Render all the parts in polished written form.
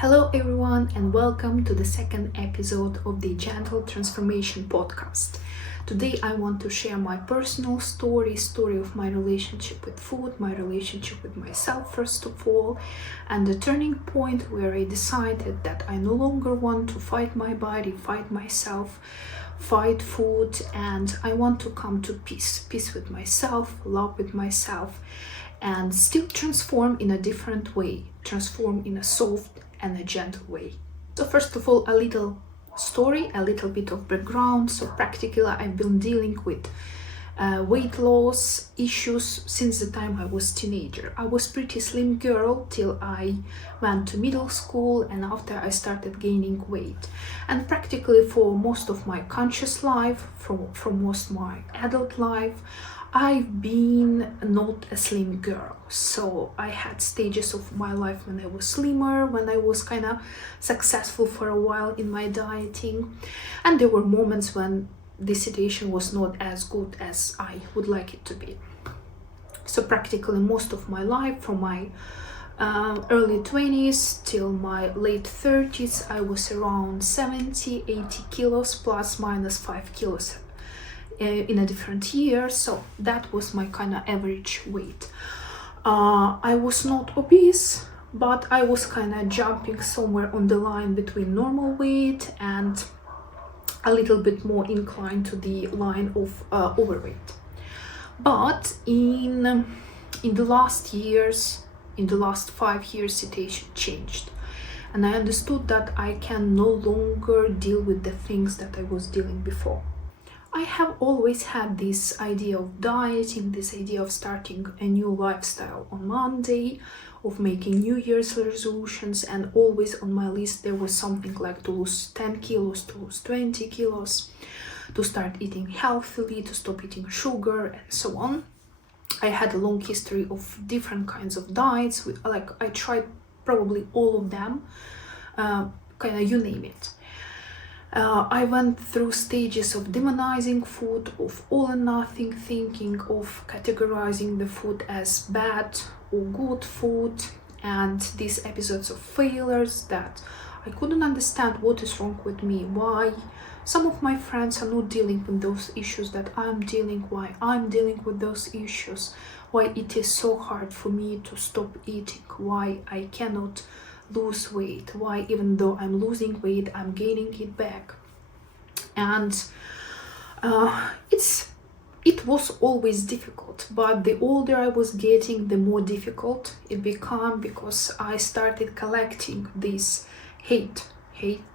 Hello, everyone, and welcome to the second episode of the Gentle Transformation podcast. Today, I want to share my personal story of my relationship with food, my relationship with myself, first of all, and the turning point where I decided that I no longer want to fight my body, fight myself, fight food, and I want to come to peace with myself, love with myself, and still transform in a different way, transform in a soft and a gentle way. So first of all, a little story, a little bit of background. So practically I've been dealing with weight loss issues since the time I was teenager. I was pretty slim girl till I went to middle school, and after I started gaining weight. And practically for most of my conscious life, from most my adult life, I've been not a slim girl. So I had stages of my life when I was slimmer, when I was kind of successful for a while in my dieting, and there were moments when the situation was not as good as I would like it to be. So practically most of my life, from my early 20s till my late 30s, I was around 70-80 kilos plus minus 5 kilos in a different year. So that was my kind of average weight. I was not obese, but I was kind of jumping somewhere on the line between normal weight and a little bit more inclined to the line of overweight. But in the last years, in the last 5 years, situation changed, and I understood that I can no longer deal with the things that I was dealing before. I have always had this idea of dieting, this idea of starting a new lifestyle on Monday, of making New Year's resolutions, and always on my list there was something like to lose 10 kilos, to lose 20 kilos, to start eating healthily, to stop eating sugar, and so on. I had a long history of different kinds of diets, like I tried probably all of them, kind of you name it. I went through stages of demonizing food, of all and nothing thinking, of categorizing the food as bad or good food, and these episodes of failures that I couldn't understand what is wrong with me, why some of my friends are not dealing with those issues that I'm dealing, why I'm dealing with those issues, why it is so hard for me to stop eating, why I cannot lose weight, why even though I'm losing weight I'm gaining it back. And it was always difficult, but the older I was getting, the more difficult it became, because I started collecting this hate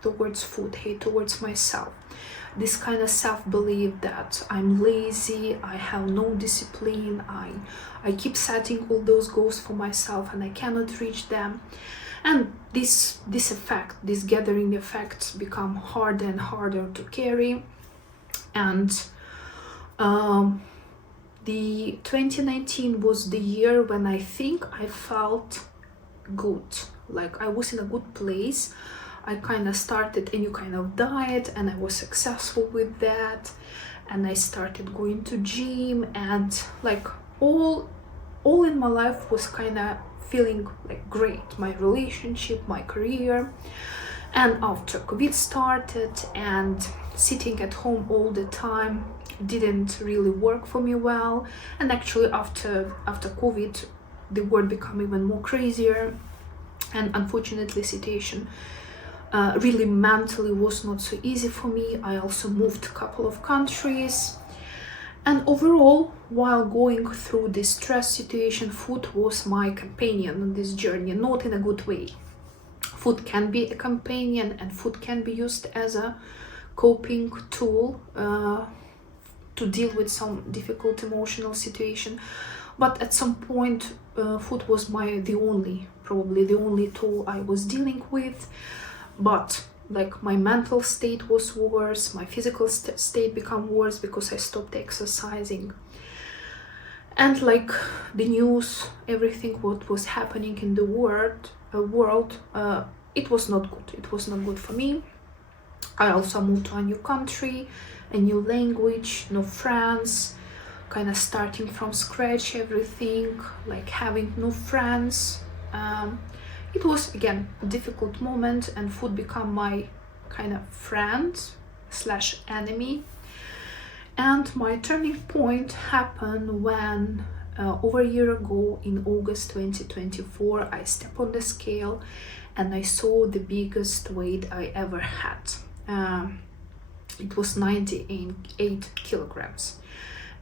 towards food, hate towards myself, this kind of self-belief that I'm lazy, I have no discipline, I keep setting all those goals for myself and I cannot reach them. And this effect, this gathering effects, become harder and harder to carry. And the 2019 was the year when I think I felt good, like I was in a good place. I kind of started a new kind of diet and I was successful with that, and I started going to gym, and like all in my life was kind of feeling like great, my relationship, my career. And after COVID started and sitting at home all the time didn't really work for me well, and actually after COVID the world became even more crazier, and unfortunately situation really mentally was not so easy for me. I also moved a couple of countries. And overall, while going through this stress situation, food was my companion on this journey, not in a good way. Food can be a companion, and food can be used as a coping tool to deal with some difficult emotional situation. But at some point, food was probably the only tool I was dealing with. But like my mental state was worse, my physical state became worse because I stopped exercising. And like the news, everything what was happening in the world, it was not good. It was not good for me. I also moved to a new country, a new language, no friends, kind of starting from scratch everything, like having no friends. It was again a difficult moment, and food became my kind of friend slash enemy. And my turning point happened when over a year ago in August 2024, I stepped on the scale and I saw the biggest weight I ever had. It was 98 kilograms.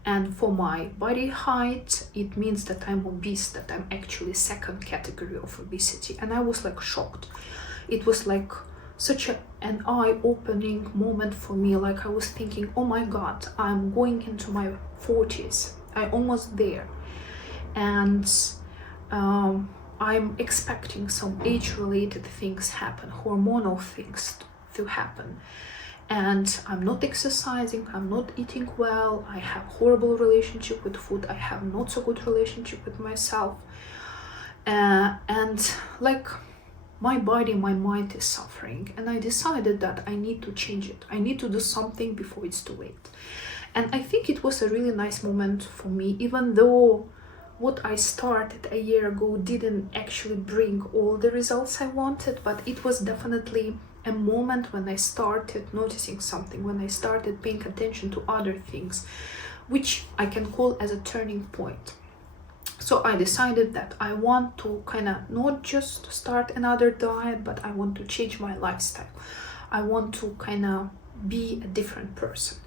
And for my body height, it means that I'm obese, that I'm actually second category of obesity. And I was like shocked. It was like such an eye-opening moment for me. Like I was thinking, oh my God, I'm going into my 40s. I'm almost there. And I'm expecting some age-related things happen, hormonal things to happen. And I'm not exercising, I'm not eating well, I have horrible relationship with food, I have not so good relationship with myself. And like my body, my mind is suffering. And I decided that I need to change it. I need to do something before it's too late. And I think it was a really nice moment for me, even though what I started a year ago didn't actually bring all the results I wanted, but it was definitely a moment when I started noticing something, when I started paying attention to other things, which I can call as a turning point. So I decided that I want to kind of not just start another diet, but I want to change my lifestyle. I want to kind of be a different person.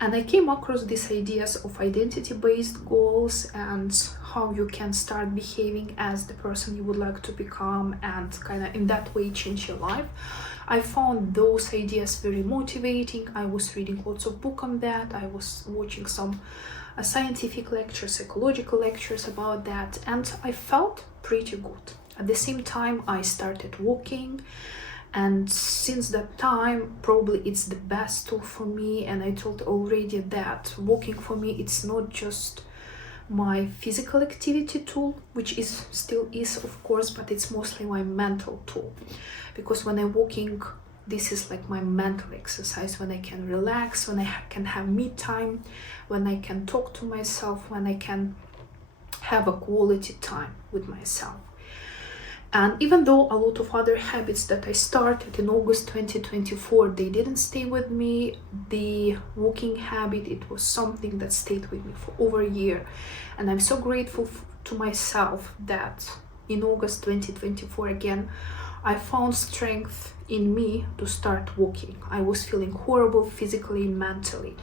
And I came across these ideas of identity-based goals and how you can start behaving as the person you would like to become and kind of in that way change your life. I found those ideas very motivating. I was reading lots of books on that. I was watching some scientific lectures, psychological lectures about that, and I felt pretty good. At the same time, I started walking, and since that time, probably it's the best tool for me. And I told already that walking for me, it's not just my physical activity tool, which is still is of course, but it's mostly my mental tool, because when I'm walking, this is like my mental exercise, when I can relax, when I can have me time, when I can talk to myself, when I can have a quality time with myself. And even though a lot of other habits that I started in August 2024, they didn't stay with me, the walking habit, it was something that stayed with me for over a year. And I'm so grateful to myself that in August 2024, again, I found strength in me to start walking. I was feeling horrible physically and mentally.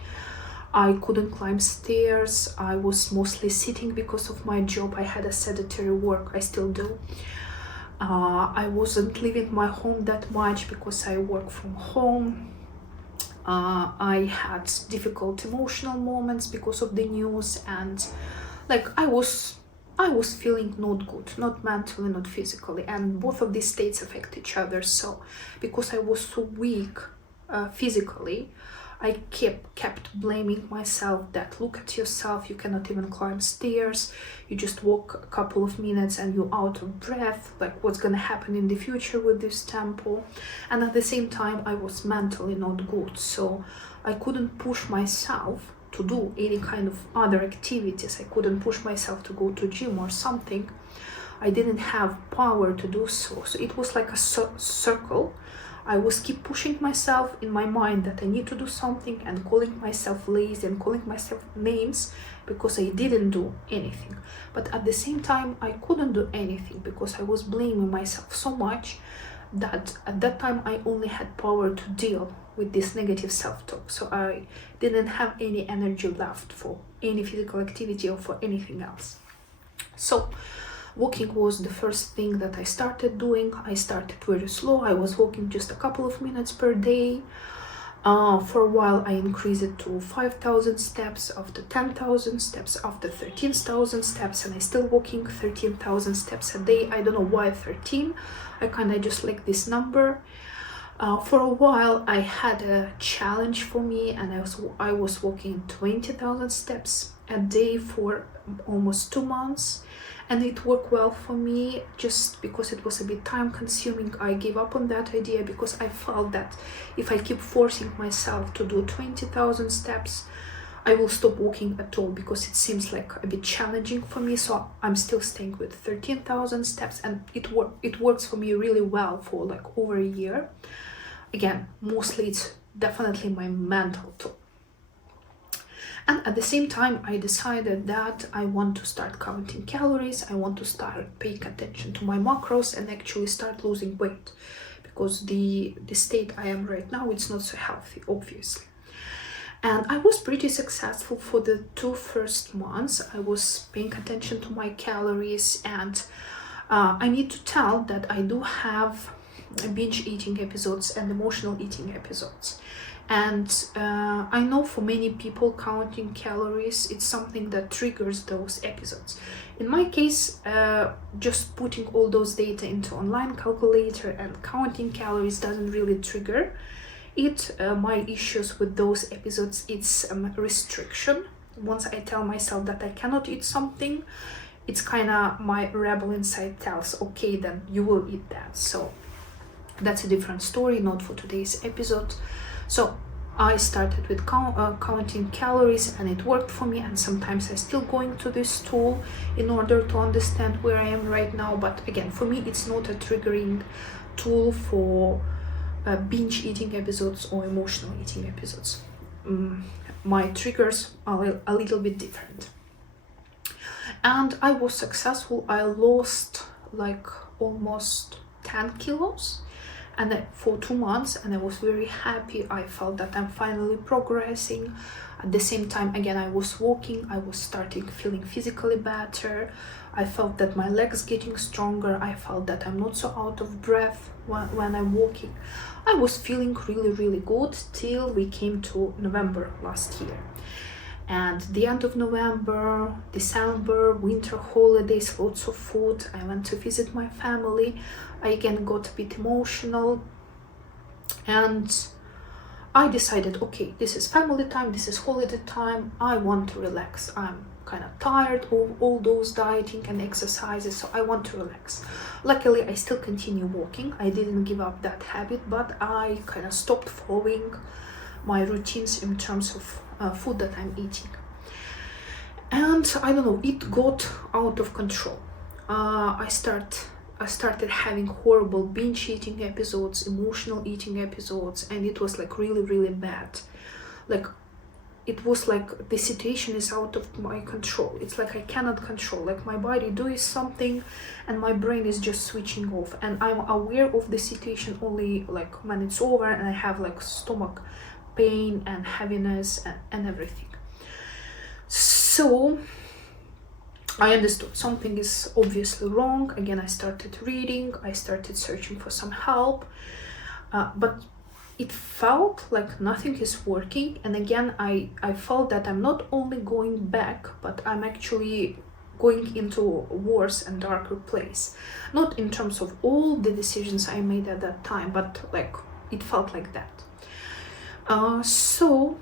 I couldn't climb stairs. I was mostly sitting because of my job. I had a sedentary work. I still do. I wasn't leaving my home that much because I work from home. I had difficult emotional moments because of the news, and like I was feeling not good, not mentally, not physically, and both of these states affect each other. So because I was so weak physically, I kept blaming myself that look at yourself, you cannot even climb stairs, you just walk a couple of minutes and you're out of breath, like what's gonna happen in the future with this tempo. And at the same time, I was mentally not good, so I couldn't push myself to do any kind of other activities. I couldn't push myself to go to gym or something. I didn't have power to do so. So it was like a circle. I was keep pushing myself in my mind that I need to do something and calling myself lazy and calling myself names because I didn't do anything. But at the same time, I couldn't do anything because I was blaming myself so much that at that time I only had power to deal with this negative self-talk. So I didn't have any energy left for any physical activity or for anything else. So walking was the first thing that I started doing. I started very slow. I was walking just a couple of minutes per day. For a while, I increased it to 5,000 steps, after 10,000 steps, after 13,000 steps, and I still walking 13,000 steps a day. I don't know why 13. I kind of just like this number. For a while, I had a challenge for me, and I was walking 20,000 steps a day for almost 2 months. And it worked well for me. Just because it was a bit time consuming, I gave up on that idea because I felt that if I keep forcing myself to do 20,000 steps, I will stop walking at all because it seems like a bit challenging for me. So I'm still staying with 13,000 steps, and it works for me really well for like over a year. Again, mostly it's definitely my mental tool. And at the same time, I decided that I want to start counting calories. I want to start paying attention to my macros and actually start losing weight, because the state I am right now, it's not so healthy, obviously. And I was pretty successful for the 2 first months. I was paying attention to my calories, and I need to tell that I do have binge eating episodes and emotional eating episodes. And I know for many people, counting calories, it's something that triggers those episodes. In my case, just putting all those data into online calculator and counting calories doesn't really trigger it. My issues with those episodes, it's restriction. Once I tell myself that I cannot eat something, it's kind of my rebel inside tells, okay, then you will eat that. So that's a different story, not for today's episode. So I started with counting calories, and it worked for me, and sometimes I still going to this tool in order to understand where I am right now. But again, for me, it's not a triggering tool for binge eating episodes or emotional eating episodes. My triggers are a little bit different. And I was successful. I lost like almost 10 kilos. And for 2 months, and I was very happy. I felt that I'm finally progressing. At the same time, again, I was walking. I was starting feeling physically better. I felt that my legs getting stronger. I felt that I'm not so out of breath when I'm walking. I was feeling really, really good till we came to November last year. And the end of November, December, winter holidays, lots of food. I went to visit my family. I again got a bit emotional. And I decided, okay, this is family time, this is holiday time. I want to relax. I'm kind of tired of all those dieting and exercises, so I want to relax. Luckily, I still continue walking. I didn't give up that habit, but I kind of stopped following my routines in terms of food that I'm eating. And I don't know, it got out of control. I started having horrible binge eating episodes, emotional eating episodes, and it was like really, really bad. Like, it was like the situation is out of my control. It's like I cannot control, like my body doing something and my brain is just switching off, and I'm aware of the situation only like when it's over, and I have like stomach pain and heaviness and everything. So I understood something is obviously wrong. Again, I started reading, I started searching for some help, but it felt like nothing is working. And again, I felt that I'm not only going back, but I'm actually going into a worse and darker place. Not in terms of all the decisions I made at that time, but like it felt like that. So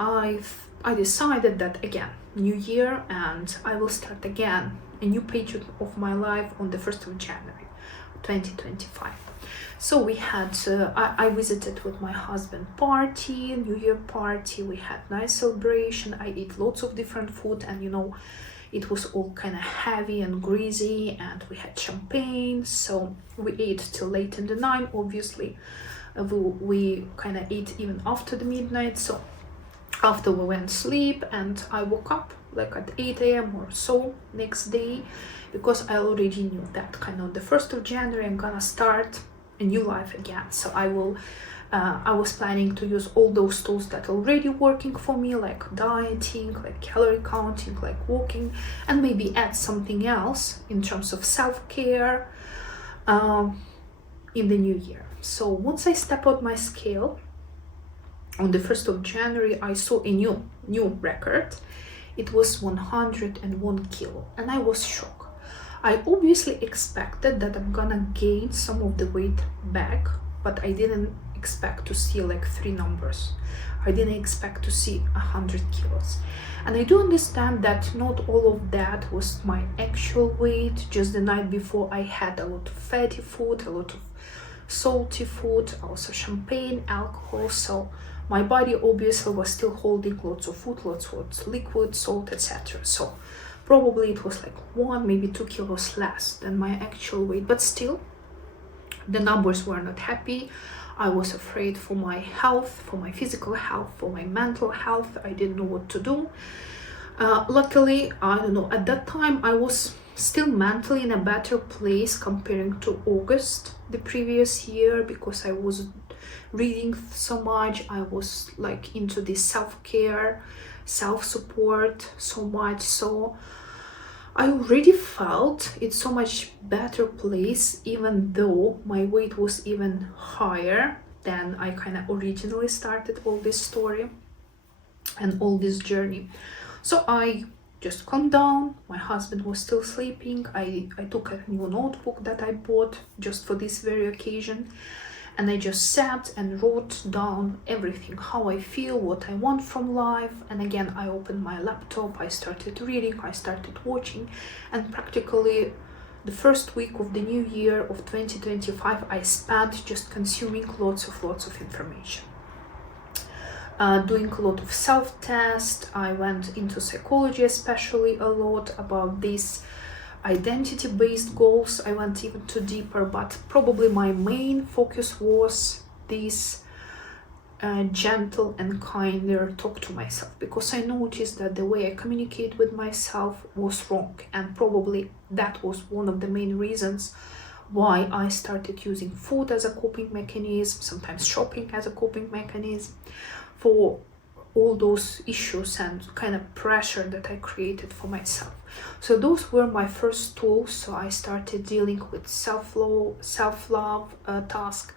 I decided that again, new year, and I will start again a new page of my life on the 1st of January 2025. So we had, I visited with my husband party, New Year party. We had nice celebration. I ate lots of different food, and you know, it was all kind of heavy and greasy, and we had champagne. So we ate till late in the night, obviously. We kind of ate even after the midnight. So after we went to sleep, and I woke up like at 8 a.m. or so next day, because I already knew that kind of the 1st of January I'm gonna start a new life again. So I was planning to use all those tools that are already working for me, like dieting, like calorie counting, like walking, and maybe add something else in terms of self-care in the new year. So once I step out my scale on the 1st of January, I saw a new record. It was 101 kilo, and I was shocked. I obviously expected that I'm gonna gain some of the weight back, but I didn't expect to see like 3 numbers. I didn't expect to see 100 kilos. And I do understand that not all of that was my actual weight. Just the night before, I had a lot of fatty food, a lot of salty food, also champagne, alcohol. So my body obviously was still holding lots of food, lots of liquid, salt, etc. So probably it was like 1, maybe 2 kilos less than my actual weight, but still the numbers were not happy. I was afraid for my health, for my physical health, for my mental health. I didn't know what to do. Luckily, I don't know, at that time I was still mentally in a better place comparing to August the previous year, because I was reading so much. I was like into this self-care, self-support so much. So I already felt it's so much better place, even though my weight was even higher than I kind of originally started all this story and all this journey. So I just calmed down. My husband was still sleeping. I took a new notebook that I bought just for this very occasion, and I just sat and wrote down everything, how I feel, what I want from life. And again, I opened my laptop, I started reading, I started watching, and practically the first week of the new year of 2025 I spent just consuming lots of information. Doing a lot of self-test. I went into psychology especially a lot about these identity-based goals. I went even too deeper, but probably my main focus was this gentle and kinder talk to myself, because I noticed that the way I communicate with myself was wrong, and probably that was one of the main reasons why I started using food as a coping mechanism, sometimes shopping as a coping mechanism, for all those issues and kind of pressure that I created for myself. So those were my first tools. So I started dealing with self-love task.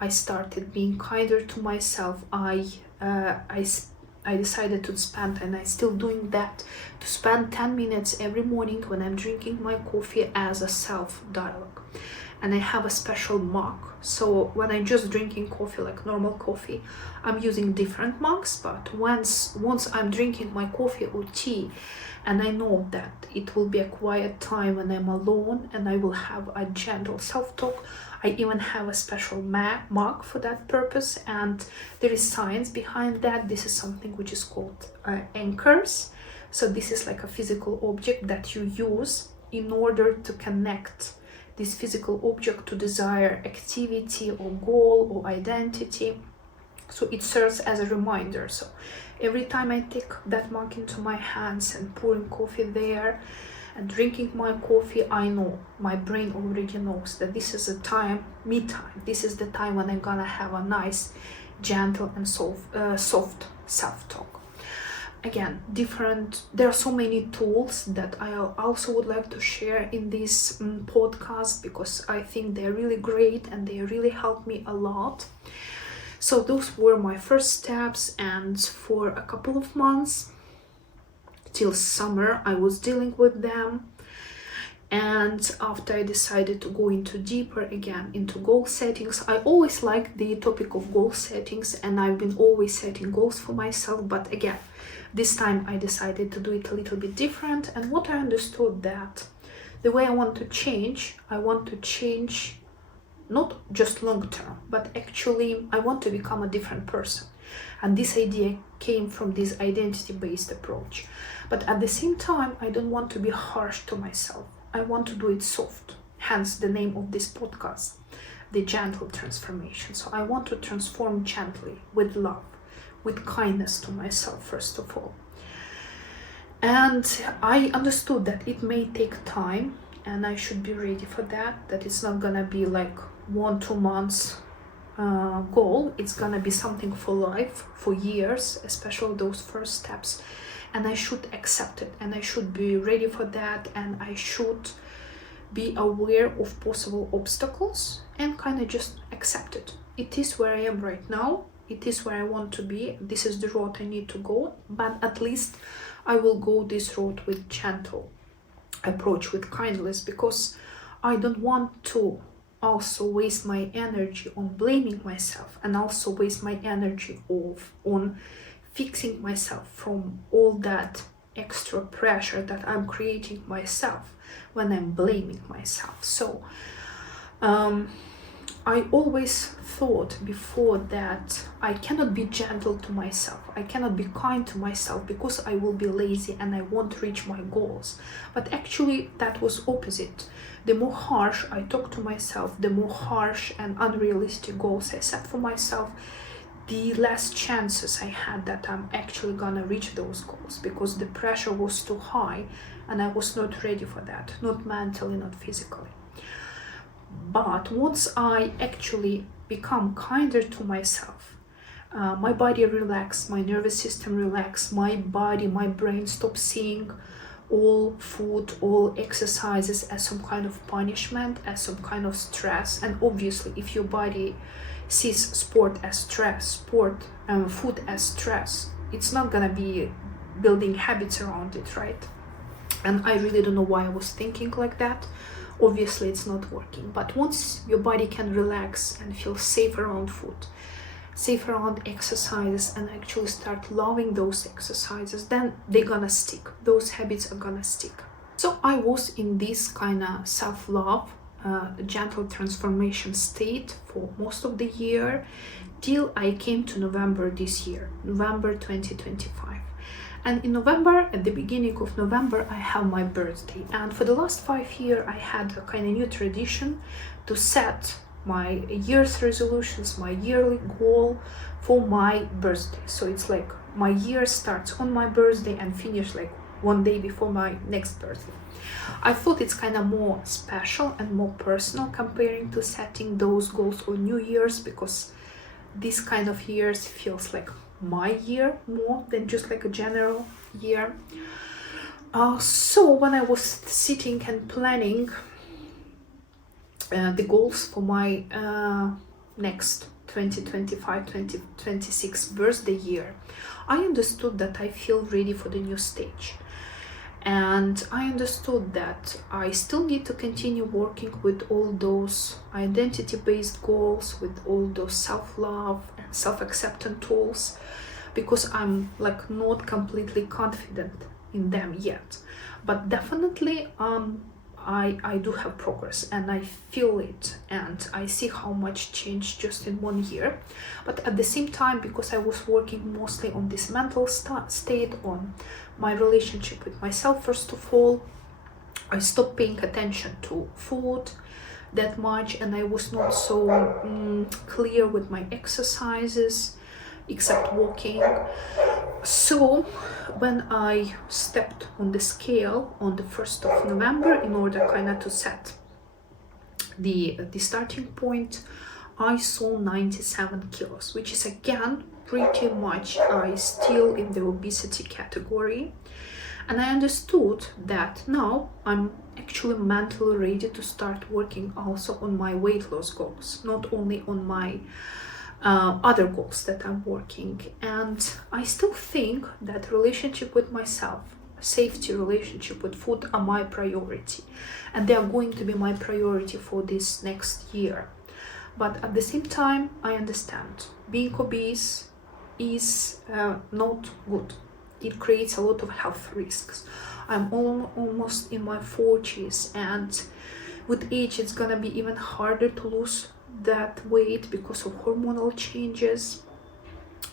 I started being kinder to myself. I decided to spend, and I'm still doing that, to spend 10 minutes every morning when I'm drinking my coffee as a self-dialogue. And I have a special mug. So when I'm just drinking coffee, like normal coffee, I'm using different mugs. But once I'm drinking my coffee or tea, and I know that it will be a quiet time when I'm alone, and I will have a gentle self-talk, I even have a special mug for that purpose. And there is science behind that. This is something which is called anchors. So this is like a physical object that you use in order to connect this physical object to desired activity or goal or identity. So it serves as a reminder. So every time I take that mug into my hands and pouring coffee there and drinking my coffee, I know, my brain already knows that this is a time, me time. This is the time when I'm gonna have a nice, gentle and soft self-talk. Again, there are so many tools that I also would like to share in this podcast, because I think they're really great and they really help me a lot. So those were my first steps, and for a couple of months till summer I was dealing with them. And after I decided to go into deeper again into goal settings, I always liked the topic of goal settings, and I've been always setting goals for myself. But again, this time I decided to do it a little bit different. And what I understood, that the way I want to change not just long term, but actually I want to become a different person. And this idea came from this identity-based approach. But at the same time, I don't want to be harsh to myself. I want to do it soft. Hence the name of this podcast, the gentle transformation. So I want to transform gently, with love, with kindness to myself, first of all. And I understood that it may take time, and I should be ready for that, that it's not gonna be like 1-2 months goal. It's gonna be something for life, for years, especially those first steps. And I should accept it, and I should be ready for that, and I should be aware of possible obstacles and kind of just accept it. It is where I am right now. It is where I want to be. This is the road I need to go, but at least I will go this road with gentle approach, with kindness, because I don't want to also waste my energy on blaming myself, and also waste my energy on fixing myself from all that extra pressure that I'm creating myself when I'm blaming myself. So I I always thought before that I cannot be gentle to myself, I cannot be kind to myself because I will be lazy and I won't reach my goals. But actually that was opposite. The more harsh I talk to myself, the more harsh and unrealistic goals I set for myself, the less chances I had that I'm actually gonna reach those goals, because the pressure was too high and I was not ready for that, not mentally, not physically. But once I actually become kinder to myself, my body relax, my nervous system relax, my body, my brain stops seeing all food, all exercises as some kind of punishment, as some kind of stress. And obviously if your body sees sport as stress, food as stress, it's not gonna be building habits around it, right? And I really don't know why I was thinking like that. Obviously it's not working. But once your body can relax and feel safe around food, safe around exercises, and actually start loving those exercises, then they're gonna stick. Those habits are gonna stick. So I was in this kind of self-love, gentle transformation state for most of the year till I came to November this year, November 2025. And in November, at the beginning of November, I have my birthday. And for the last 5 years, I had a kind of new tradition to set my year's resolutions, my yearly goal for my birthday. So it's like my year starts on my birthday and finish like one day before my next birthday. I thought it's kind of more special and more personal comparing to setting those goals on New Year's, because this kind of years feels like my year more than just like a general year. So when I was sitting and planning the goals for my next 2025-2026 birthday year, I understood that I feel ready for the new stage. And I understood that I still need to continue working with all those identity-based goals, with all those self-love and self-acceptance tools, because I'm like not completely confident in them yet. But definitely I do have progress and I feel it, and I see how much change just in 1 year. But at the same time, because I was working mostly on this mental state, on my relationship with myself first of all, I stopped paying attention to food that much, and I was not so clear with my exercises except walking. So when I stepped on the scale on the 1st of November in order kind of to set the starting point, I saw 97 kilos, which is again pretty much still in the obesity category. And I understood that now I'm actually mentally ready to start working also on my weight loss goals, not only on my other goals that I'm working. And I still think that relationship with myself, safety, relationship with food are my priority, and they are going to be my priority for this next year. But at the same time, I understand being obese is not good. It creates a lot of health risks. I'm almost in my 40s, and with age it's gonna be even harder to lose that weight because of hormonal changes.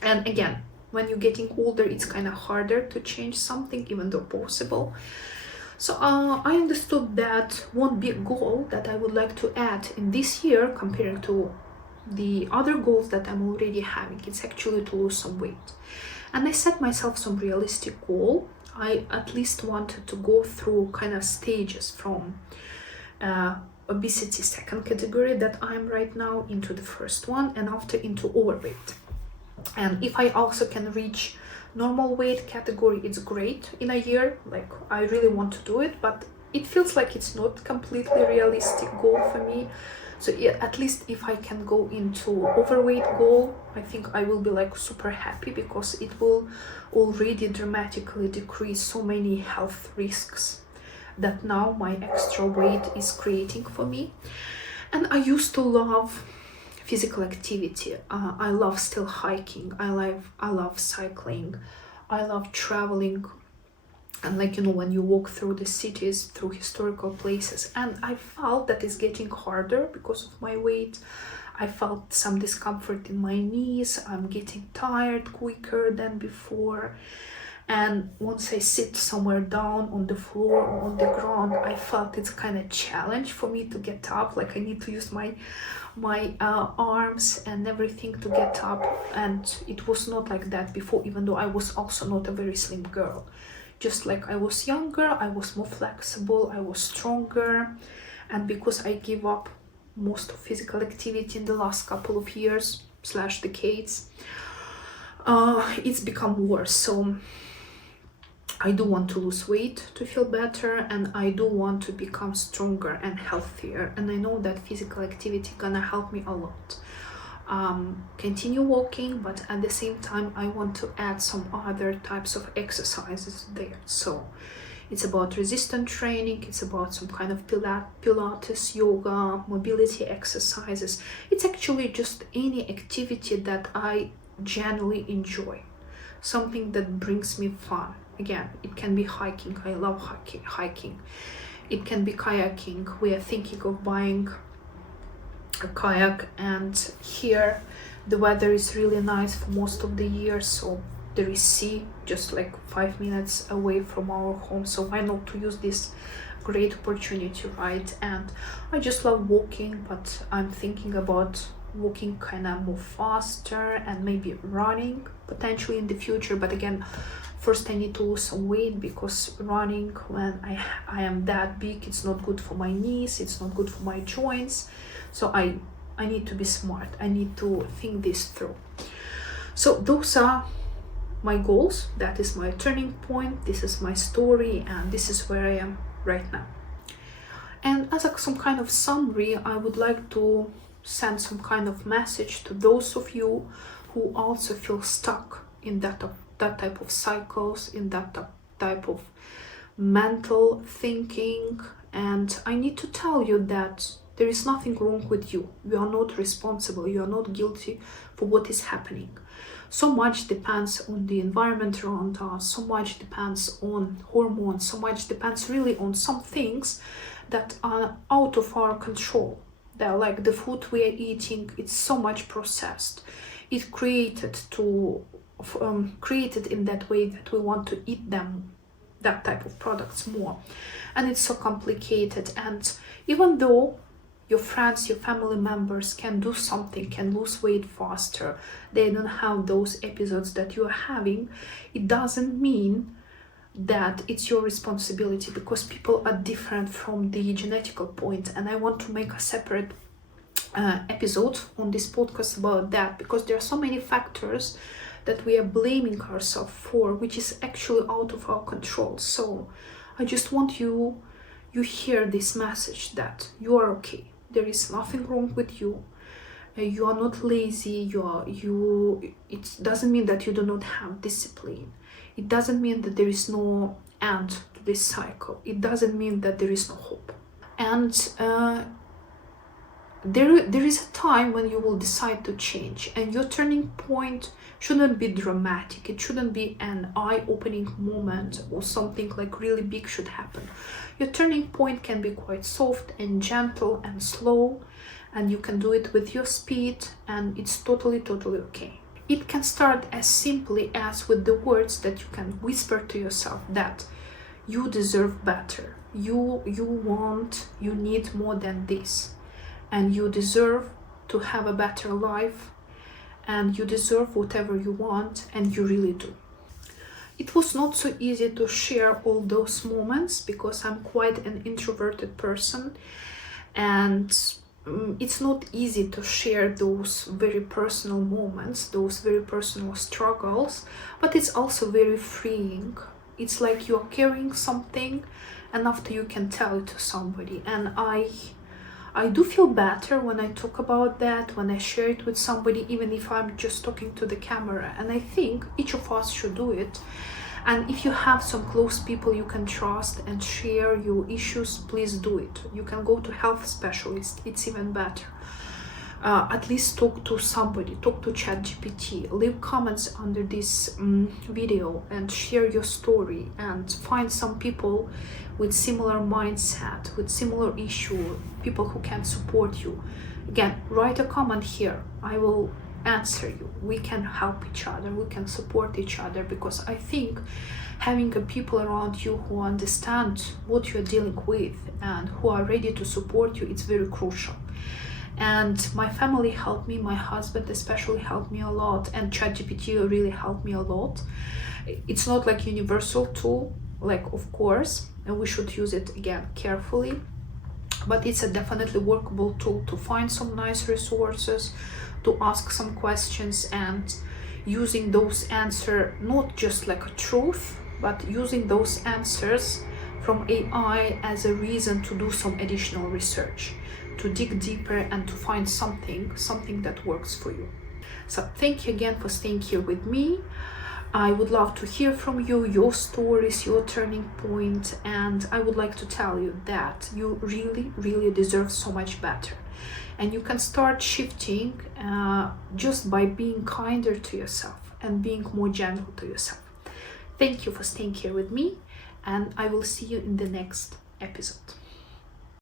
And again, when you're getting older, it's kind of harder to change something, even though possible. So I understood that one big goal that I would like to add in this year comparing to the other goals that I'm already having, it's actually to lose some weight. And I set myself some realistic goal. I at least wanted to go through kind of stages from obesity second category that I'm right now into the first one, and after into overweight. And if I also can reach normal weight category, it's great in a year. Like, I really want to do it, but it feels like it's not completely realistic goal for me. So yeah, at least if I can go into overweight goal, I think I will be like super happy, because it will already dramatically decrease so many health risks that now my extra weight is creating for me. And I used to love physical activity. I love still hiking. I love cycling. I love traveling. And like, you know, when you walk through the cities, through historical places, and I felt that it's getting harder because of my weight. I felt some discomfort in my knees. I'm getting tired quicker than before. And once I sit somewhere down on the floor or on the ground, I felt it's kind of challenge for me to get up. Like I need to use my arms and everything to get up. And it was not like that before, even though I was also not a very slim girl. Just like I was younger, I was more flexible, I was stronger. And because I gave up most of physical activity in the last couple of years / decades, it's become worse. So I do want to lose weight to feel better, and I do want to become stronger and healthier, and I know that physical activity gonna help me a lot. Continue walking, but at the same time I want to add some other types of exercises there. So it's about resistance training, it's about some kind of pilates, yoga, mobility exercises. It's actually just any activity that I genuinely enjoy, something that brings me fun. Again, it can be hiking. I love hiking. It can be kayaking. We are thinking of buying a kayak, and here the weather is really nice for most of the year, so there is sea just like 5 minutes away from our home, so why not to use this great opportunity, right? And I just love walking, but I'm thinking about walking kind of more faster and maybe running potentially in the future. But again, first I need to lose some weight, because running when I am that big, it's not good for my knees, it's not good for my joints. So I need to be smart. I need to think this through. So those are my goals. That is my turning point. This is my story, and this is where I am right now. And as some kind of summary, I would like to send some kind of message to those of you who also feel stuck in that type of cycles, in that type of mental thinking. And I need to tell you that there is nothing wrong with you. You are not responsible. You are not guilty for what is happening. So much depends on the environment around us. So much depends on hormones. So much depends really on some things that are out of our control. They're like the food we are eating. It's so much processed. It's created in that way that we want to eat them, that type of products more. And it's so complicated. And even though your friends, your family members can do something, can lose weight faster, they don't have those episodes that you are having, it doesn't mean that it's your responsibility, because people are different from the genetical point. And I want to make a separate episode on this podcast about that, because there are so many factors that we are blaming ourselves for, which is actually out of our control. So I just want you hear this message that you are okay. There is nothing wrong with you. You are not lazy. It doesn't mean that you do not have discipline. It doesn't mean that there is no end to this cycle. It doesn't mean that there is no hope. And there is a time when you will decide to change, and your turning point shouldn't be dramatic. It shouldn't be an eye-opening moment or something like really big should happen. Your turning point can be quite soft and gentle and slow, and you can do it with your speed, and it's totally okay. It can start as simply as with the words that you can whisper to yourself that you deserve better, you need more than this, and you deserve to have a better life, and you deserve whatever you want, and you really do. It was not so easy to share all those moments because I'm quite an introverted person, and it's not easy to share those very personal moments, those very personal struggles, but it's also very freeing. It's like you're carrying something, and after you can tell it to somebody. And I do feel better when I talk about that, when I share it with somebody, even if I'm just talking to the camera. And I think each of us should do it. And if you have some close people you can trust and share your issues, please do it. You can go to health specialist, it's even better. At least talk to somebody, talk to ChatGPT, leave comments under this video and share your story, and find some people with similar mindset, with similar issue, people who can support you. Again, write a comment here. I will answer you. We can help each other, we can support each other, because I think having a people around you who understand what you're dealing with and who are ready to support you, it's very crucial. And my family helped me, my husband especially helped me a lot, and ChatGPT really helped me a lot. It's not like universal tool, like, of course, and we should use it again carefully, but it's a definitely workable tool to find some nice resources, to ask some questions, and using those answers not just like a truth, but using those answers from AI as a reason to do some additional research, to dig deeper and to find something that works for you. So thank you again for staying here with me. I would love to hear from you, your stories, your turning point, and I would like to tell you that you really deserve so much better. And you can start shifting just by being kinder to yourself and being more gentle to yourself. Thank you for staying here with me, and I will see you in the next episode.